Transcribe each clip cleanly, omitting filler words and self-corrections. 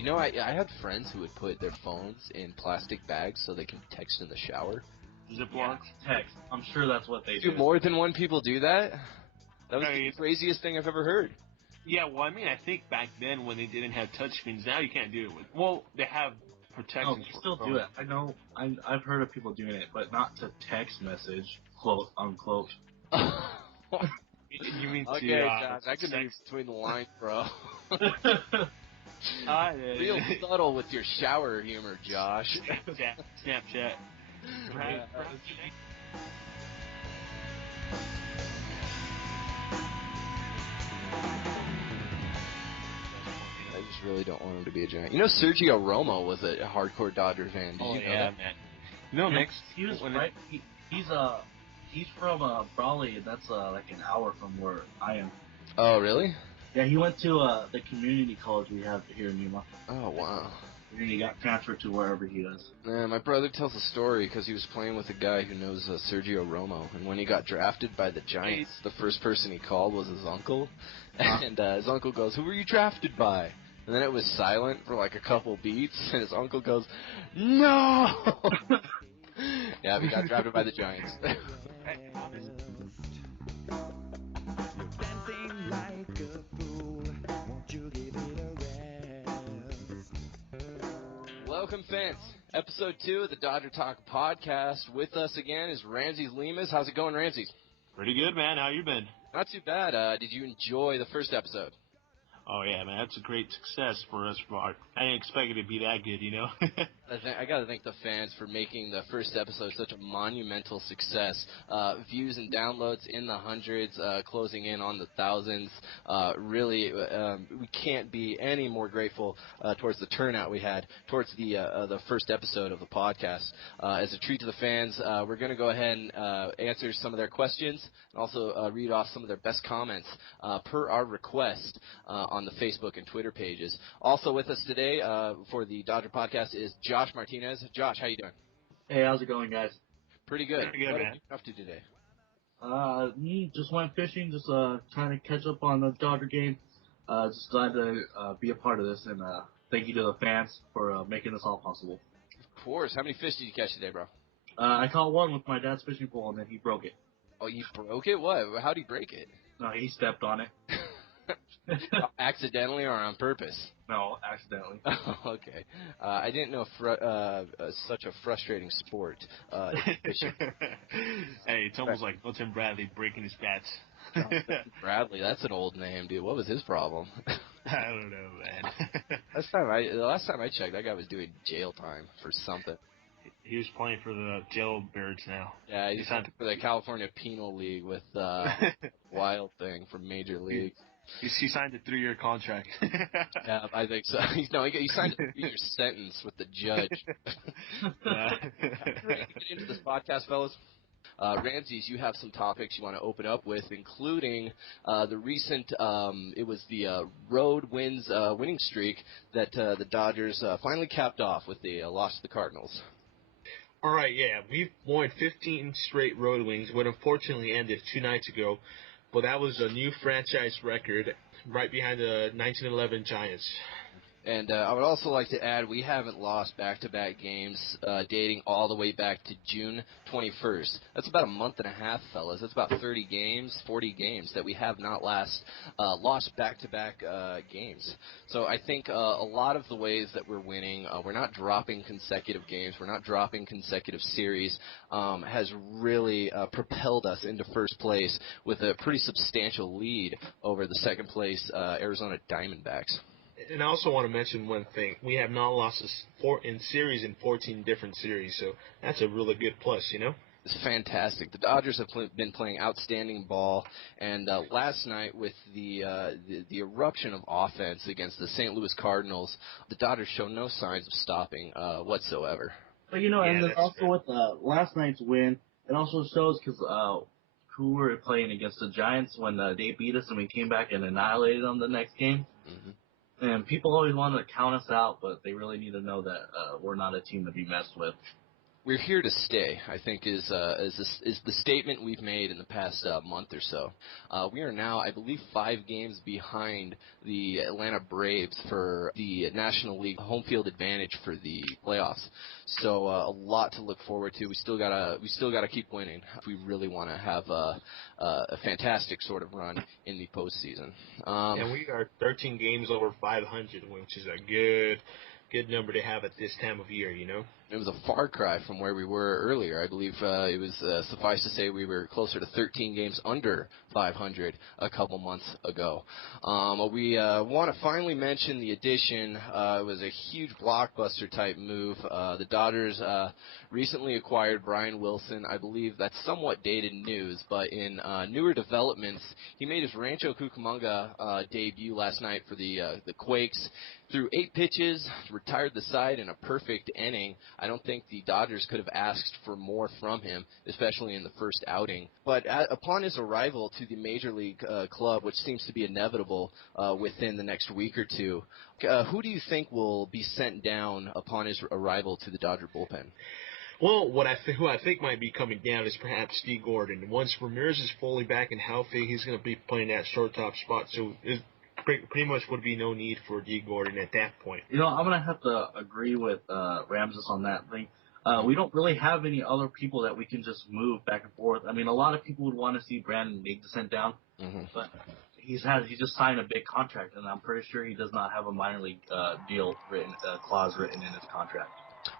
You know, I had friends who would put their phones in plastic bags so they can text in the shower. Ziploc text. I'm sure that's what they do. Do more than one people do that? That was the craziest thing I've ever heard. Yeah, well, I mean, I think back then when they didn't have touchscreens, now you can't do it with. Well, they have protection. No, they still do it. I know. I've heard of people doing it, but not to text message, quote unquote. You mean okay, to? Josh, I can read between the lines, bro. Real subtle with your shower humor, Josh. Snapchat. I just really don't want him to be a Giant. You know, Sergio Romo was a hardcore Dodger fan. Did you know that? Man. No, next. He was right. He's from Brawley, and that's like an hour from where I am. Oh, really? Yeah, he went to the community college we have here in Yuma. Oh, wow. And he got transferred to wherever he is. Yeah, my brother tells a story because he was playing with a guy who knows Sergio Romo, and when he got drafted by the Giants, the first person he called was his uncle, and his uncle goes, "Who were you drafted by?" And then it was silent for like a couple beats, and his uncle goes, "No!" Yeah, he got drafted by the Giants. Welcome, fans. Episode 2 of the Dodger Talk podcast. With us again is Ramses Lemus. How's it going, Ramses? Pretty good, man. How you been? Not too bad. Did you enjoy the first episode? Oh, yeah, man. That's a great success for us. I didn't expect it to be that good, you know? I got to thank the fans for making the first episode such a monumental success. Views and downloads in the hundreds, closing in on the thousands. Really, we can't be any more grateful towards the turnout we had towards the first episode of the podcast. As a treat to the fans, we're going to go ahead and answer some of their questions and also read off some of their best comments per our request on the Facebook and Twitter pages. Also with us today for the Dodger podcast is Josh Martinez. Josh, how you doing? Hey, how's it going, guys? Pretty good. Pretty good, what man. are you up to today? Just went fishing, just trying to catch up on the Dodger game. Just glad to be a part of this, and thank you to the fans for making this all possible. Of course. How many fish did you catch today, bro? I caught one with my dad's fishing pole, and then he broke it. Oh, you broke it? What? How'd he break it? No, he stepped on it. Accidentally or on purpose? No, accidentally. Okay. I didn't know such a frustrating sport. Fishing. Hey, it's almost like Milton Bradley breaking his bats. Bradley, that's an old name, dude. What was his problem? I don't know, man. The last time I checked, that guy was doing jail time for something. He was playing for the Jailbirds now. Yeah, he's signed for the California Penal League with Wild Thing from Major League. He signed a 3-year contract. Yeah, I think so. He signed a 3-year sentence with the judge. Ready to get into this podcast, fellas? Ramses, you have some topics you want to open up with, including the recent, it was the road winning streak that the Dodgers finally capped off with the loss to the Cardinals. All right, yeah. We've won 15 straight road wins, what unfortunately ended 2 nights ago. But that was a new franchise record right behind the 1911 Giants. And I would also like to add, we haven't lost back-to-back games dating all the way back to June 21st. That's about a month and a half, fellas. That's about 40 games that we have not lost back-to-back games. So I think a lot of the ways that we're winning, we're not dropping consecutive games, we're not dropping consecutive series, has really propelled us into first place with a pretty substantial lead over the second place Arizona Diamondbacks. And I also want to mention one thing. We have not lost in series in 14 different series, so that's a really good plus, you know? It's fantastic. The Dodgers have been playing outstanding ball, and last night with the eruption of offense against the St. Louis Cardinals, the Dodgers show no signs of stopping whatsoever. But, and then also with last night's win, it also shows because who were playing against the Giants when they beat us and we came back and annihilated them the next game. Mm-hmm. And people always want to count us out, but they really need to know that we're not a team to be messed with. We're here to stay, I think, is the statement we've made in the past month or so. We are now, I believe, 5 games behind the Atlanta Braves for the National League home field advantage for the playoffs. So a lot to look forward to. We still gotta keep winning if we really want to have a fantastic sort of run in the postseason. And we are 13 games over 500, which is a good number to have at this time of year, you know? It was a far cry from where we were earlier. I believe it was suffice to say we were closer to 13 games under 500 a couple months ago. We want to finally mention the addition. It was a huge blockbuster type move. The Dodgers recently acquired Brian Wilson. I believe that's somewhat dated news, but in newer developments, he made his Rancho Cucamonga debut last night for the Quakes. Threw 8 pitches, retired the side in a perfect inning. I don't think the Dodgers could have asked for more from him, especially in the first outing. But upon his arrival to the Major League club, which seems to be inevitable within the next week or two, who do you think will be sent down upon his arrival to the Dodger bullpen? Well, who I think might be coming down is perhaps Steve Gordon. Once Ramirez is fully back and healthy, he's going to be playing that shortstop spot. So pretty much would be no need for D. Gordon at that point. You know, I'm gonna have to agree with Ramses on that thing. We don't really have any other people that we can just move back and forth. I mean, a lot of people would want to see Brandon League sent down, but he just signed a big contract, and I'm pretty sure he does not have a minor league clause written in his contract.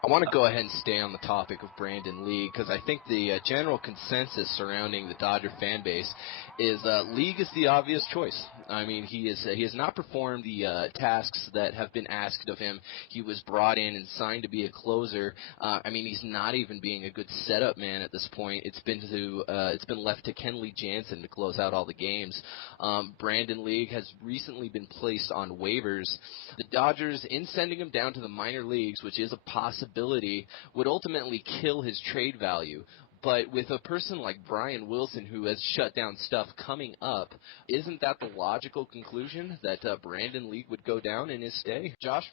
I want to go ahead and stay on the topic of Brandon League because I think the general consensus surrounding the Dodger fan base is League is the obvious choice. I mean, he has not performed the tasks that have been asked of him. He was brought in and signed to be a closer. I mean, he's not even being a good setup man at this point. It's been left to Kenley Jansen to close out all the games. Brandon League has recently been placed on waivers. The Dodgers, in sending him down to the minor leagues, which is a possibility, would ultimately kill his trade value. But with a person like Brian Wilson, who has shut down stuff coming up, isn't that the logical conclusion that Brandon League would go down in his stay? Josh?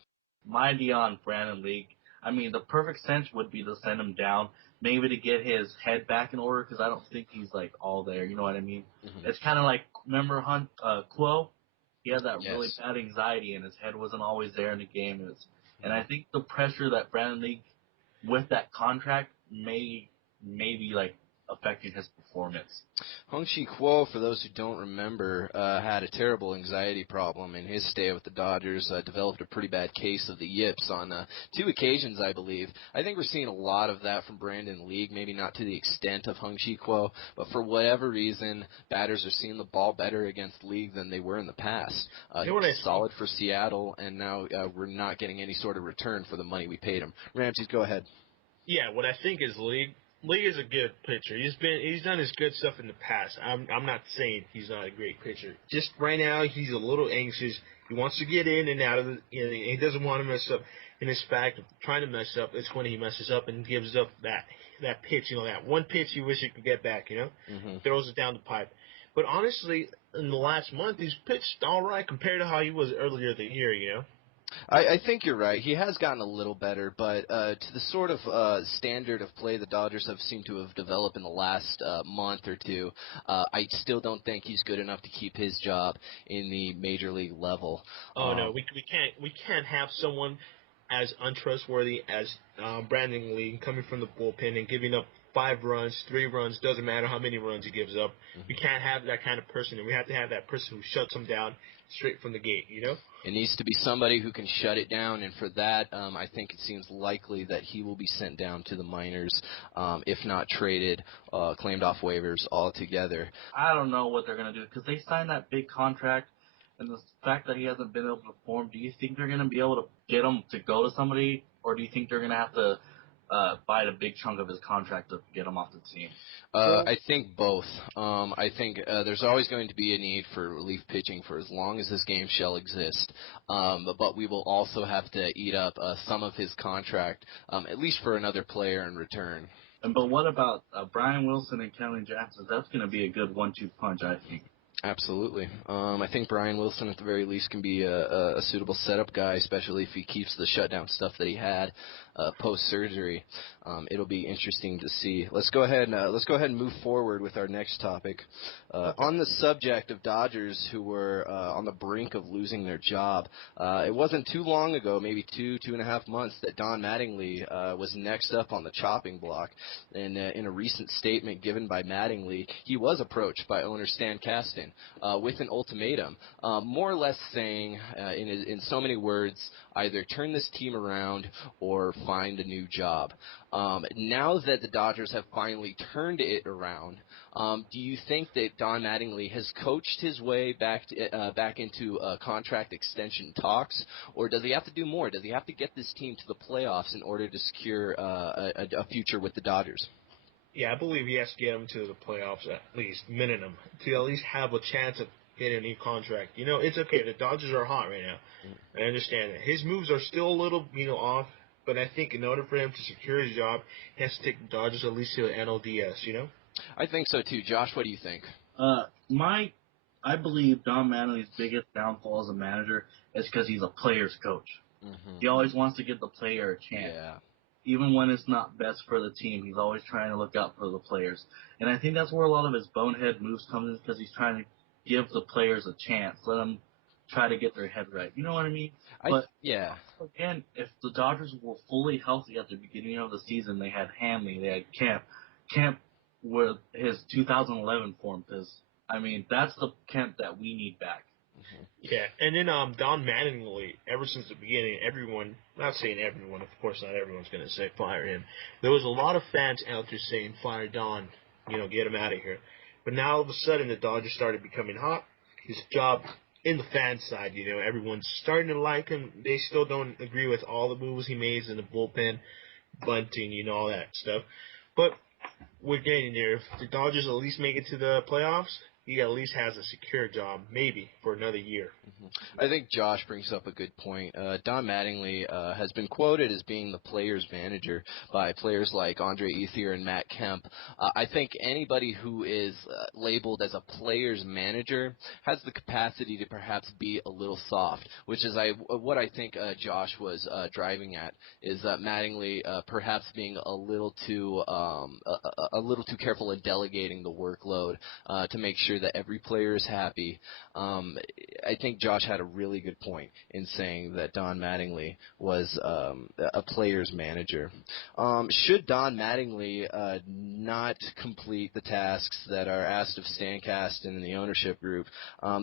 My Dion Brandon League. I mean, the perfect sense would be to send him down, maybe to get his head back in order, because I don't think he's like all there. You know what I mean? It's kind of like, remember Quo? He had that really bad anxiety, and his head wasn't always there in the game. And I think the pressure that Brandon League, with that contract, may be like affecting his performance. Hung-Chi Kuo, for those who don't remember, had a terrible anxiety problem in his stay with the Dodgers, developed a pretty bad case of the yips on 2 occasions, I believe. I think we're seeing a lot of that from Brandon League, maybe not to the extent of Hung-Chi Kuo, but for whatever reason, batters are seeing the ball better against League than they were in the past. He was solid for Seattle, and now we're not getting any sort of return for the money we paid him. Ramses, go ahead. Yeah, what I think is League is a good pitcher. He's done his good stuff in the past. I'm not saying he's not a great pitcher. Just right now he's a little anxious. He wants to get in and out of the. He doesn't want to mess up. And in fact, trying to mess up is when he messes up and gives up that pitch. You know, that one pitch you wish he could get back. You know, throws it down the pipe. But honestly, in the last month, he's pitched all right compared to how he was earlier in the year. You know. I think you're right. He has gotten a little better, but to the sort of standard of play the Dodgers have seemed to have developed in the last month or two, I still don't think he's good enough to keep his job in the major league level. Oh no, we can't have someone as untrustworthy as Brandon Lee coming from the bullpen and giving up 5 runs, 3 runs, doesn't matter how many runs he gives up. We can't have that kind of person, and we have to have that person who shuts him down straight from the gate, you know? It needs to be somebody who can shut it down, and for that, I think it seems likely that he will be sent down to the minors, if not traded, claimed off waivers altogether. I don't know what they're going to do, because they signed that big contract, and the fact that he hasn't been able to perform, do you think they're going to be able to get him to go to somebody, or do you think they're going to have to bite a big chunk of his contract to get him off the team? I think both. I think there's always going to be a need for relief pitching for as long as this game shall exist. But we will also have to eat up some of his contract, at least for another player in return. But what about Brian Wilson and Kenley Jansen? That's going to be a good 1-2 punch, I think. Absolutely. I think Brian Wilson, at the very least, can be a suitable setup guy, especially if he keeps the shutdown stuff that he had post-surgery. It'll be interesting to see. Let's go ahead and move forward with our next topic. Okay. On the subject of Dodgers who were on the brink of losing their job, it wasn't too long ago, maybe 2.5 months, that Don Mattingly was next up on the chopping block. And in a recent statement given by Mattingly, he was approached by owner Stan Kasten with an ultimatum, more or less saying, in so many words, either turn this team around or find a new job. Now that the Dodgers have finally turned it around, do you think that Don Mattingly has coached his way back into contract extension talks, or does he have to do more? Does he have to get this team to the playoffs in order to secure a future with the Dodgers? Yeah, I believe he has to get him to the playoffs at least, minimum, to at least have a chance of getting a new contract. It's okay. The Dodgers are hot right now. I understand that. His moves are still a little, off, but I think in order for him to secure his job, he has to take the Dodgers at least to the NLDS. I think so too. Josh, what do you think? Uh, my, I believe Don Mattingly's biggest downfall as a manager is because he's a player's coach. Mm-hmm. He always wants to give the player a chance. Yeah. Even when it's not best for the team, he's always trying to look out for the players. And I think that's where a lot of his bonehead moves come in, because he's trying to give the players a chance, let them try to get their head right. You know what I mean? But Yeah. again, if the Dodgers were fully healthy at the beginning of the season, they had Hanley, they had Kemp with his 2011 form, because, I mean, that's the Kemp that we need back. Yeah, and then Don Mattingly, ever since the beginning, everyone, not saying everyone, of course not everyone's going to say fire him. There was a lot of fans out there saying fire Don, get him out of here. But now all of a sudden the Dodgers started becoming hot. His job in the fan side, everyone's starting to like him. They still don't agree with all the moves he makes in the bullpen, bunting, all that stuff. But we're getting there. If the Dodgers at least make it to the playoffs, he at least has a secure job, maybe, for another year. I think Josh brings up a good point. Don Mattingly has been quoted as being the player's manager by players like Andre Ethier and Matt Kemp. I think anybody who is labeled as a player's manager has the capacity to perhaps be a little soft, which is what I think Josh was driving at, is Mattingly perhaps being a little too careful in delegating the workload to make sure that every player is happy. I think Josh had a really good point in saying that Don Mattingly was a player's manager. Should Don Mattingly not complete the tasks that are asked of Stan Kasten and the ownership group,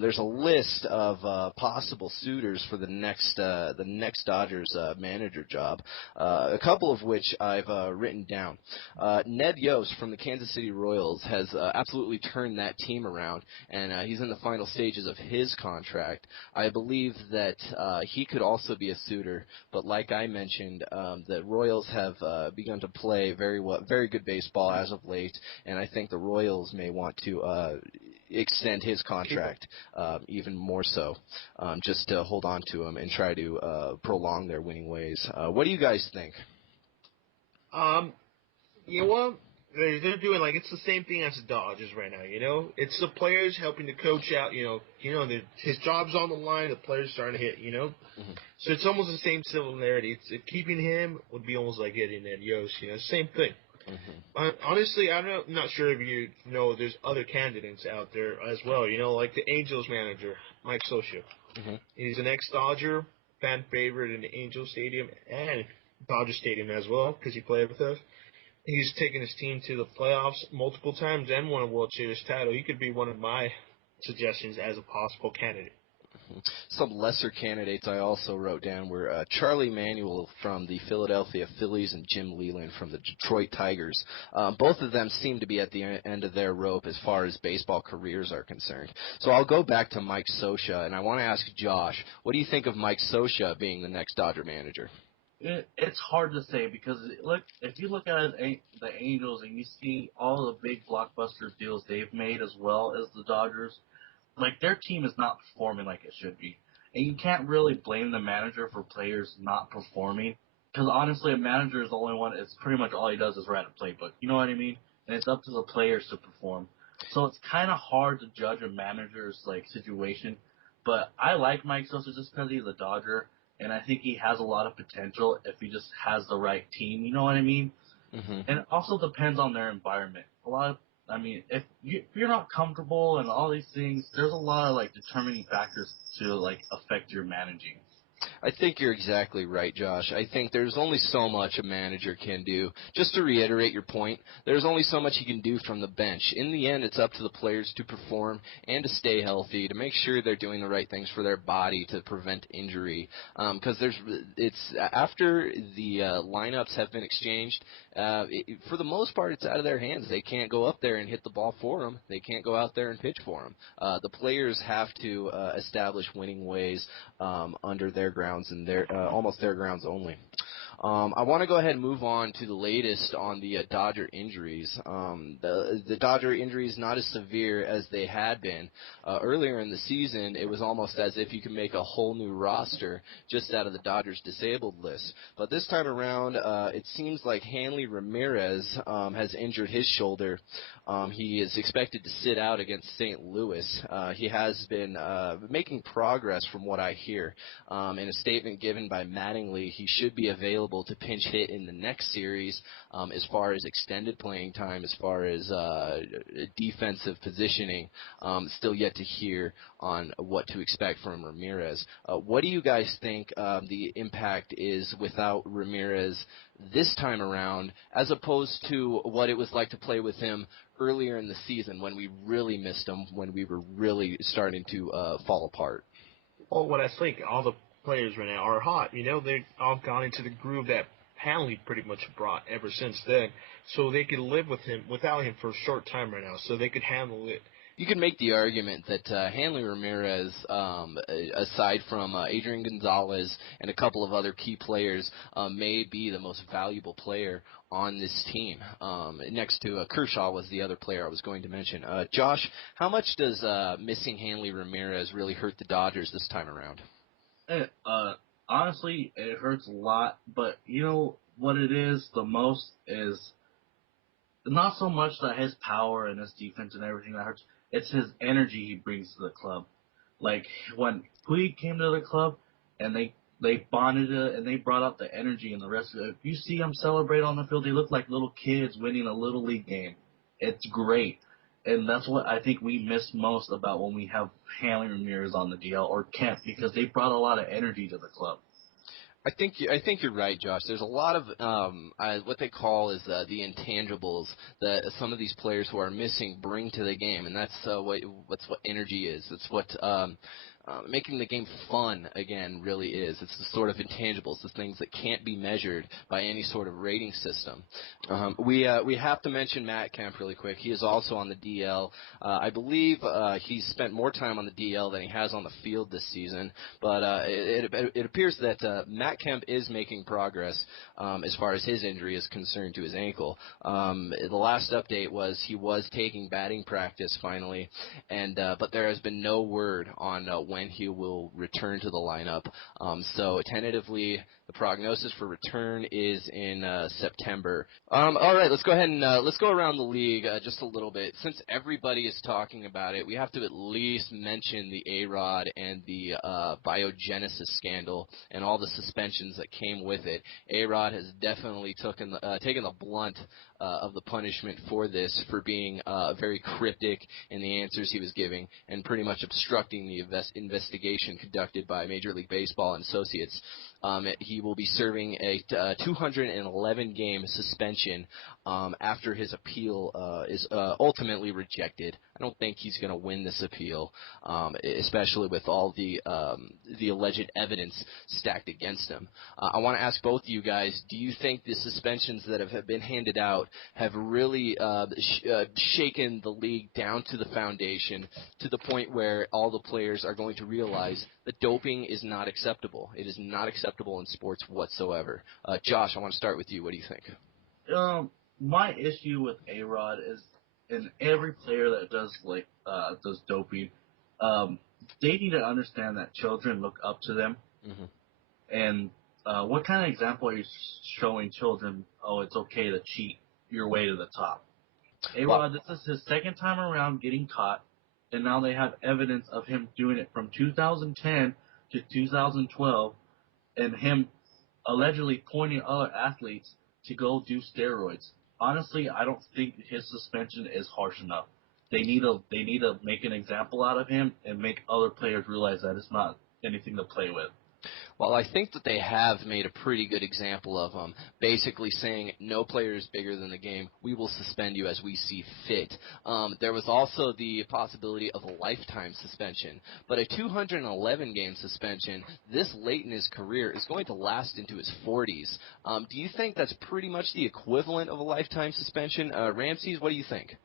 there's a list of possible suitors for the next Dodgers manager job, a couple of which I've written down. Ned Yost from the Kansas City Royals has absolutely turned that team around, and he's in the final stages of his contract. I believe that he could also be a suitor, but like I mentioned, the Royals have begun to play very good baseball as of late, and I think the Royals may want to extend his contract even more so, just to hold on to him and try to prolong their winning ways. What do you guys think? Well, they're doing it's the same thing as the Dodgers right now. It's the players helping the coach out. His job's on the line. The players starting to hit. Mm-hmm. So it's almost the same similarity. Keeping him would be almost like getting Ned Yost. Same thing. Mm-hmm. Honestly, I'm not sure if you know there's other candidates out there as well. Like the Angels manager, Mike Scioscia. Mm-hmm. He's an ex-Dodger, fan favorite in the Angel Stadium and Dodger Stadium as well because he played with us. He's taken his team to the playoffs multiple times and won a World Series title. He could be one of my suggestions as a possible candidate. Some lesser candidates I also wrote down were Charlie Manuel from the Philadelphia Phillies and Jim Leyland from the Detroit Tigers. Both of them seem to be at the end of their rope as far as baseball careers are concerned. So I'll go back to Mike Scioscia, and I want to ask Josh, what do you think of Mike Scioscia being the next Dodger manager? It's hard to say, because if you look at the Angels and you see all the big blockbuster deals they've made as well as the Dodgers, their team is not performing like it should be. And you can't really blame the manager for players not performing, because honestly, a manager is the only one, it's pretty much all he does is write a playbook. You know what I mean? And it's up to the players to perform. So it's kind of hard to judge a manager's like situation. But I like Mike Sosa just because he's a Dodger, and I think he has a lot of potential if he just has the right team. You know what I mean? Hmm. And it also depends on their environment. I mean, if you're not comfortable and all these things, there's a lot of like determining factors to like affect your managing. I think you're exactly right, Josh. I think there's only so much a manager can do. Just to reiterate your point, there's only so much he can do from the bench. In the end, it's up to the players to perform and to stay healthy, to make sure they're doing the right things for their body to prevent injury. Because it's after the lineups have been exchanged, for the most part, it's out of their hands. They can't go up there and hit the ball for them. They can't go out there and pitch for them. The players have to establish winning ways under their grounds and their almost their grounds only. I want to go ahead and move on to the latest on the Dodger injuries. The Dodger injuries not as severe as they had been. Earlier in the season, it was almost as if you could make a whole new roster just out of the Dodgers disabled list. But this time around, it seems like Hanley Ramirez has injured his shoulder. He is expected to sit out against St. Louis. He has been making progress from what I hear. In a statement given by Mattingly, he should be available to pinch hit in the next series. As far as extended playing time, as far as defensive positioning, still yet to hear on what to expect from Ramirez. What do you guys think the impact is without Ramirez this time around, as opposed to what it was like to play with him earlier in the season when we really missed him, when we were really starting to fall apart? Well, what I think, all the players right now are hot. You know, they've all gone into the groove that Hanley pretty much brought ever since then. So they could live with him, without him for a short time right now. So they could handle it. You can make the argument that Hanley Ramirez, aside from Adrian Gonzalez and a couple of other key players, may be the most valuable player on this team. Next to Kershaw was the other player I was going to mention. Josh, how much does missing Hanley Ramirez really hurt the Dodgers this time around? Eh, honestly, it hurts a lot. But you know what it is the most is not so much that his power and his defense and everything that hurts. It's his energy he brings to the club. Like when Puig came to the club and they bonded it and they brought out the energy and the rest of it. If you see them celebrate on the field, they look like little kids winning a little league game. It's great. And that's what I think we miss most about when we have Hanley Ramirez on the DL or Kemp because they brought a lot of energy to the club. I think you're right, Josh. There's a lot of what they call is the intangibles that some of these players who are missing bring to the game, and that's what energy is. It's what making the game fun again really is. It's the sort of intangibles, the things that can't be measured by any sort of rating system. We have to mention Matt Kemp really quick. He is also on the DL. I believe he's spent more time on the DL than he has on the field this season, but it appears that Matt Kemp is making progress as far as his injury is concerned to his ankle. The last update was he was taking batting practice finally, and but there has been no word on when he will return to the lineup. So tentatively, the prognosis for return is in September. All right, let's go ahead and let's go around the league just a little bit. Since everybody is talking about it, we have to at least mention the A-Rod and the biogenesis scandal and all the suspensions that came with it. A-Rod has definitely taken the blunt of the punishment for this, for being very cryptic in the answers he was giving and pretty much obstructing the investigation conducted by Major League Baseball and Associates. He will be serving a 211-game suspension after his appeal is ultimately rejected. I don't think he's going to win this appeal, especially with all the alleged evidence stacked against him. I want to ask both of you guys, do you think the suspensions that have been handed out have really shaken the league down to the foundation, to the point where all the players are going to realize that doping is not acceptable? It is not acceptable in sports whatsoever. Josh, I want to start with you. What do you think? My issue with A-Rod is, in every player that does doping, they need to understand that children look up to them. Mm-hmm. And what kind of example are you showing children? Oh, it's okay to cheat your way to the top. A-Rod, this is his second time around getting caught, and now they have evidence of him doing it from 2010 to 2012, and him allegedly pointing other athletes to go do steroids. Honestly, I don't think his suspension is harsh enough. They need to make an example out of him and make other players realize that it's not anything to play with. Well, I think that they have made a pretty good example of him, basically saying no player is bigger than the game. We will suspend you as we see fit. There was also the possibility of a lifetime suspension, but a 211-game suspension this late in his career is going to last into his 40s. Do you think that's pretty much the equivalent of a lifetime suspension? Ramses, what do you think?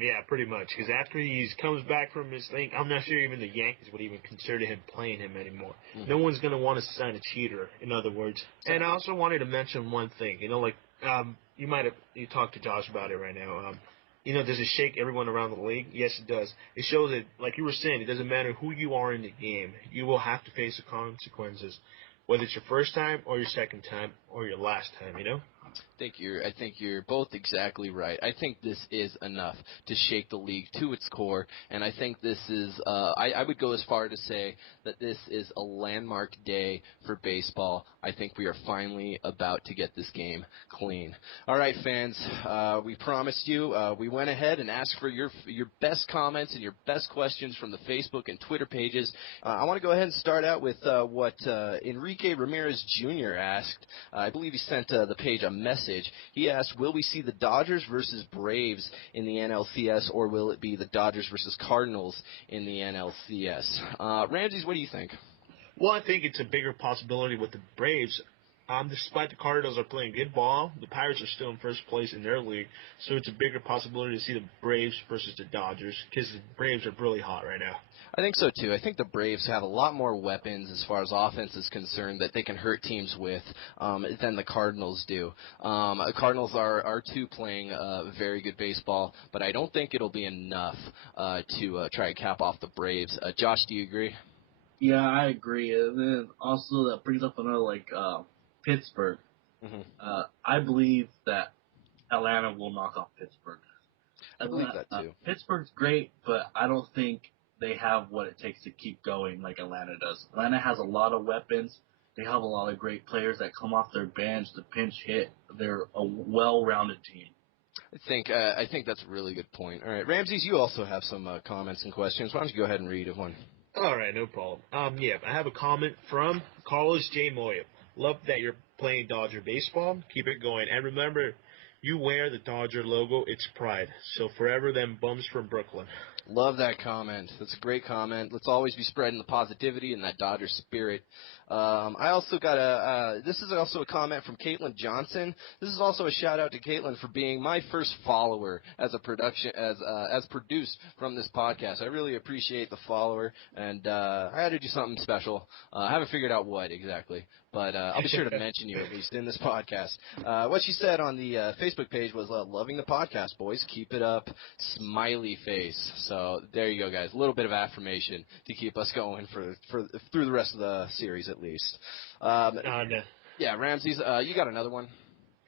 Yeah, pretty much. Because after he comes back from his thing, I'm not sure even the Yankees would even consider him playing him anymore. No one's going to want to sign a cheater, in other words. And I also wanted to mention one thing. You talked to Josh about it right now. Does it shake everyone around the league? Yes, it does. It shows that, like you were saying, it doesn't matter who you are in the game. You will have to face the consequences, whether it's your first time or your second time or your last time. I think you're both exactly right. I think this is enough to shake the league to its core, and I think this is. I would go as far to say that this is a landmark day for baseball. I think we are finally about to get this game clean. All right, fans. We promised you. We went ahead and asked for your best comments and your best questions from the Facebook and Twitter pages. I want to go ahead and start out with what Enrique Ramirez Jr. asked. I believe he sent the page a message. He asked, will we see the Dodgers versus Braves in the NLCS, or will it be the Dodgers versus Cardinals in the NLCS? Ramses, what do you think? Well, I think it's a bigger possibility with the Braves. Despite the Cardinals are playing good ball, the Pirates are still in first place in their league, so it's a bigger possibility to see the Braves versus the Dodgers, because the Braves are really hot right now. I think so, too. I think the Braves have a lot more weapons as far as offense is concerned that they can hurt teams with than the Cardinals do. Cardinals are too, playing very good baseball, but I don't think it'll be enough to try and cap off the Braves. Josh, do you agree? Yeah, I agree. And then also that brings up another, Pittsburgh. Mm-hmm. I believe that Atlanta will knock off Pittsburgh. I believe that, too. Pittsburgh's great, but I don't think they have what it takes to keep going like Atlanta does. Atlanta has a lot of weapons. They have a lot of great players that come off their bench to pinch hit. They're a well-rounded team. I think that's a really good point. All right, Ramses, you also have some comments and questions. Why don't you go ahead and read one? All right, no problem. I have a comment from Carlos J. Moya. Love that you're playing Dodger baseball. Keep it going. And remember, you wear the Dodger logo. It's pride. So forever them bums from Brooklyn. Love that comment. That's a great comment. Let's always be spreading the positivity and that Dodger spirit. I also got this is also a comment from Caitlin Johnson. This is also a shout out to Caitlin for being my first follower as produced from this podcast. I really appreciate the follower, and I had to do something special. I haven't figured out what exactly, but I'll be sure to mention you at least in this podcast. What she said on the Facebook page was, loving the podcast, boys. Keep it up. Smiley face. So there you go, guys. A little bit of affirmation to keep us going for through the rest of the series at least. No. Yeah, Ramses, you got another one?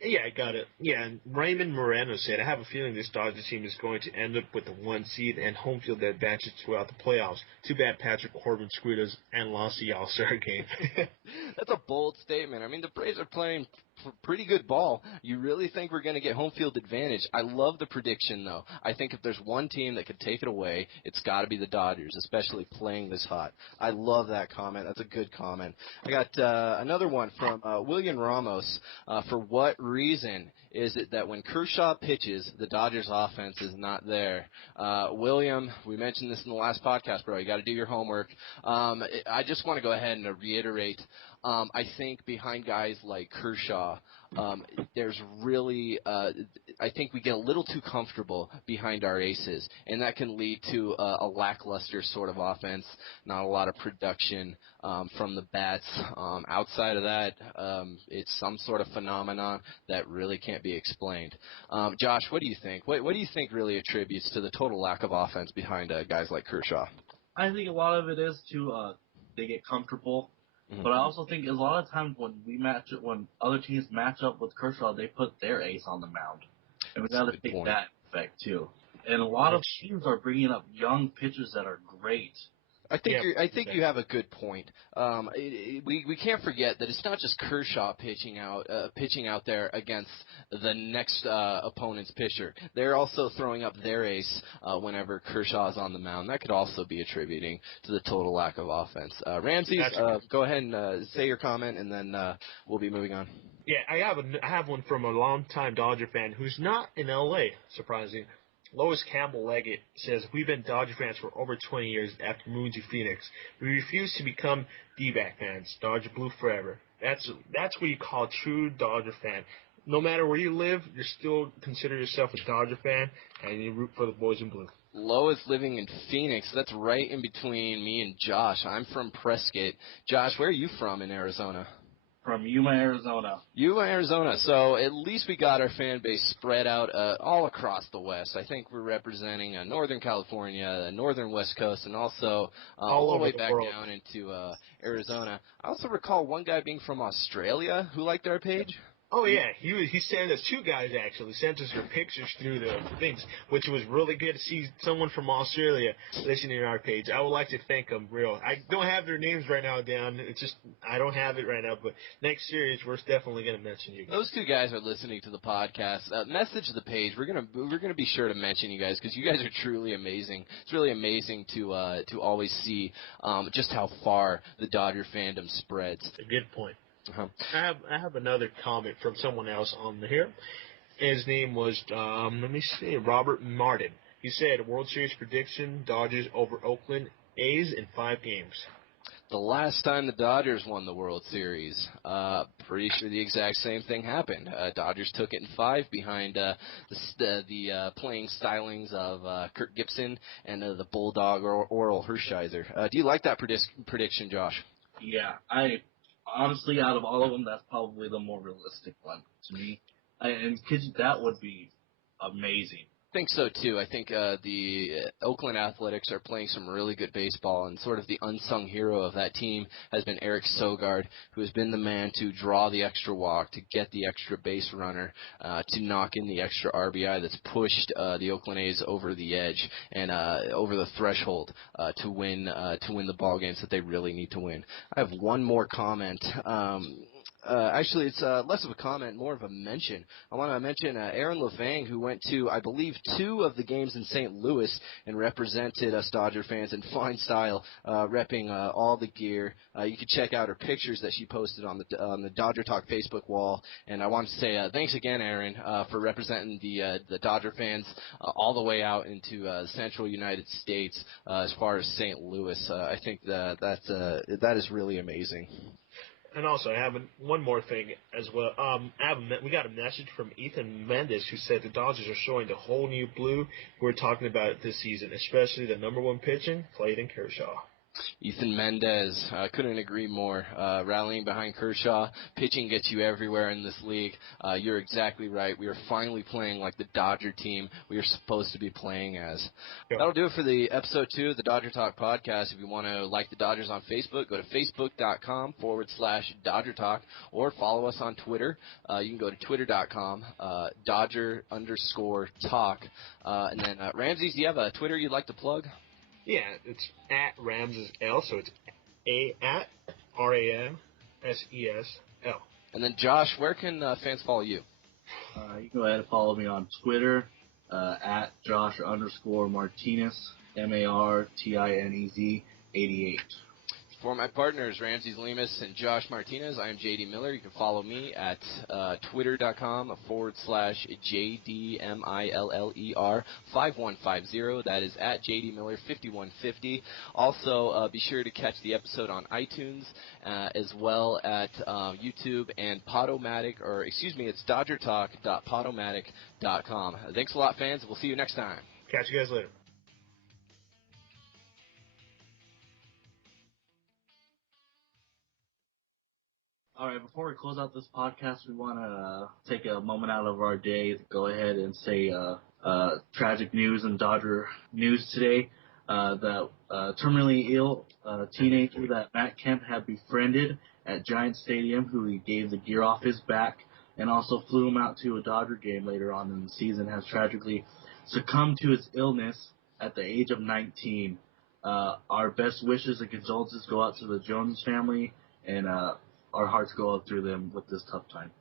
Yeah, I got it. Yeah, and Raymond Moreno said, I have a feeling this Dodger team is going to end up with the 1 seed and home field advantage throughout the playoffs. Too bad Patrick Corbin screwed us and lost the All-Star game. That's a bold statement. I mean, the Braves are playing pretty good ball. You really think we're going to get home field advantage? I love the prediction, though. I think if there's one team that could take it away, it's got to be the Dodgers, especially playing this hot. I love that comment. That's a good comment. I got another one from William Ramos. For what reason is it that when Kershaw pitches, the Dodgers offense is not there? William, we mentioned this in the last podcast, bro. You got to do your homework. I just want to go ahead and reiterate, I think behind guys like Kershaw, there's really, I think we get a little too comfortable behind our aces, and that can lead to a lackluster sort of offense, not a lot of production from the bats. Outside of that, it's some sort of phenomenon that really can't be explained. Josh, what do you think? What do you think really attributes to the total lack of offense behind guys like Kershaw? I think a lot of it is they get comfortable. Mm-hmm. But I also think a lot of times when other teams match up with Kershaw, they put their ace on the mound, and we got to take that effect too. And a lot of teams are bringing up young pitchers that are great. I think you have a good point. We can't forget that it's not just Kershaw pitching out there against the next opponent's pitcher. They're also throwing up their ace whenever Kershaw's on the mound. That could also be attributing to the total lack of offense. Ramses, go ahead and say your comment, and then we'll be moving on. Yeah, I have one from a longtime Dodger fan who's not in L.A., surprisingly. Lois Campbell Leggett says, "We've been Dodger fans for over 20 years after moving to Phoenix. We refuse to become D-back fans. Dodger blue forever." That's what you call a true Dodger fan. No matter where you live, you still consider yourself a Dodger fan, and you root for the boys in blue. Lois living in Phoenix. That's right in between me and Josh. I'm from Prescott. Josh, where are you from in Arizona? From Yuma, Arizona. Yuma, Arizona. So at least we got our fan base spread out all across the West. I think we're representing Northern California, the Northern West Coast, and also all the way back down into Arizona. I also recall one guy being from Australia who liked our page. Oh, yeah. He sent us two guys, actually. Sent us their pictures through the things, which was really good to see someone from Australia listening to our page. I would like to thank them, real. I don't have their names right now down. It's just I don't have it right now, but next series we're definitely going to mention you guys. Those two guys are listening to the podcast. Message the page. We're gonna be sure to mention you guys because you guys are truly amazing. It's really amazing to always see just how far the Dodger fandom spreads. A good point. Uh-huh. I have another comment from someone else on here. His name was Robert Martin. He said, "World Series prediction: Dodgers over Oakland A's in 5 games." The last time the Dodgers won the World Series, pretty sure the exact same thing happened. Dodgers took it in 5 behind the playing stylings of Kirk Gibson and the Bulldog Oral Hershiser. Do you like that prediction, Josh? Yeah, honestly, out of all of them, that's probably the more realistic one to me. And that would be amazing. I think so, too. I think the Oakland Athletics are playing some really good baseball, and sort of the unsung hero of that team has been Eric Sogard, who has been the man to draw the extra walk, to get the extra base runner, to knock in the extra RBI that's pushed the Oakland A's over the edge and over the threshold to win the ball games that they really need to win. I have one more comment. Actually, it's less of a comment, more of a mention. I want to mention Aaron Levang, who went to, I believe, 2 of the games in St. Louis and represented us Dodger fans in fine style, repping all the gear. You can check out her pictures that she posted on the Dodger Talk Facebook wall. And I want to say thanks again, Aaron, for representing the Dodger fans all the way out into the central United States as far as St. Louis. I think that is really amazing. And also, I have one more thing as well. We got a message from Ethan Mendez who said the Dodgers are showing the whole new blue we're talking about this season, especially the number 1 pitching, Clayton Kershaw. Ethan Mendez, couldn't agree more. Rallying behind Kershaw, pitching gets you everywhere in this league. You're exactly right. We are finally playing like the Dodger team we are supposed to be playing as. Yep. That'll do it for the episode 2 of the Dodger Talk podcast. If you want to like the Dodgers on Facebook, go to facebook.com/Dodger Talk or follow us on Twitter. You can go to twitter.com, Dodger_talk. And then, Ramses, do you have a Twitter you'd like to plug? Yeah, it's at Ramses L, so it's at RAMSESL. And then, Josh, where can fans follow you? You can go ahead and follow me on Twitter at Josh_Martinez, MARTINEZ 88. For my partners, Ramses Lemus and Josh Martinez, I am JD Miller. You can follow me at twitter.com/JDMILLER 5150. That is at JD Miller 5150. Also, be sure to catch the episode on iTunes as well at YouTube and Podomatic, it's DodgerTalk.podomatic.com. Thanks a lot, fans. We'll see you next time. Catch you guys later. All right, before we close out this podcast, we want to take a moment out of our day to go ahead and say tragic news in Dodger news today. That terminally ill teenager that Matt Kemp had befriended at Giant Stadium, who he gave the gear off his back and also flew him out to a Dodger game later on in the season, has tragically succumbed to his illness at the age of 19. Our best wishes and condolences go out to the Jones family, and our hearts go out through them with this tough time.